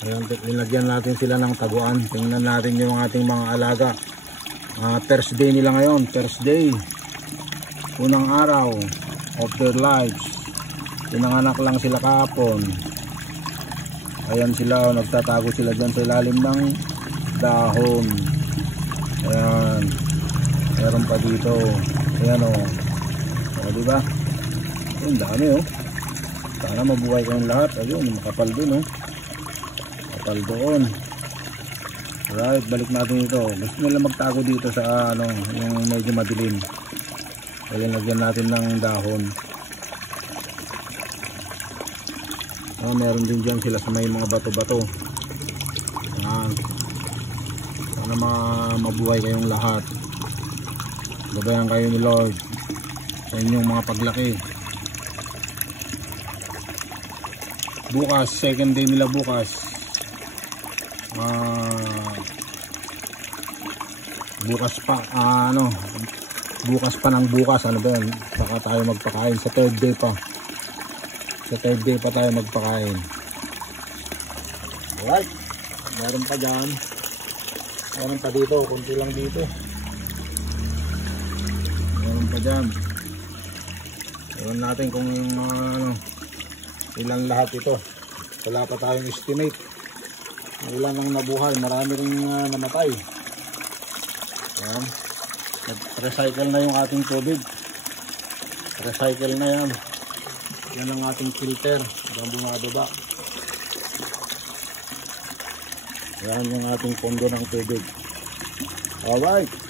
Ayan, linagyan natin sila ng taguan. Tingnan natin yung ating mga alaga. First day nila ngayon, first day, unang araw of their lives. Pinanganak lang sila kahapon. Ayan sila, nagtatago sila dyan sa ilalim ng dahon. Ayan, meron pa dito. Ayan o, diba? Ang dami o. Sana mabuhay kayong lahat. Ayun, makapal dun o. Makapal doon. Right, balik natin ito. Gusto nila magtago dito sa yung medyo madilim. Kaya lagyan natin ng dahon. Meron din dyan sila sa may mga bato-bato. Sana mabuhay kayong lahat. Gabayan kayo ni Lord sa inyong mga paglaki. Bukas, second day nila bukas. Bukas pa bukas pa ng bukas, ano ba yan, saka tayo magpakain sa third day pa. Sa third day pa tayo magpakain. Alright, meron pa dyan, meron pa dito, kunti lang dito, meron pa dyan. Ewan natin kung ilan lahat ito. Wala pa tayong estimate ilan ang nabuhay, marami rin namatay. Ayan, recycle na yung ating tubig, recycle na yan. Yan ang ating filter hanggang bumababa. Yan yung ating pondo ng tubig. Alright.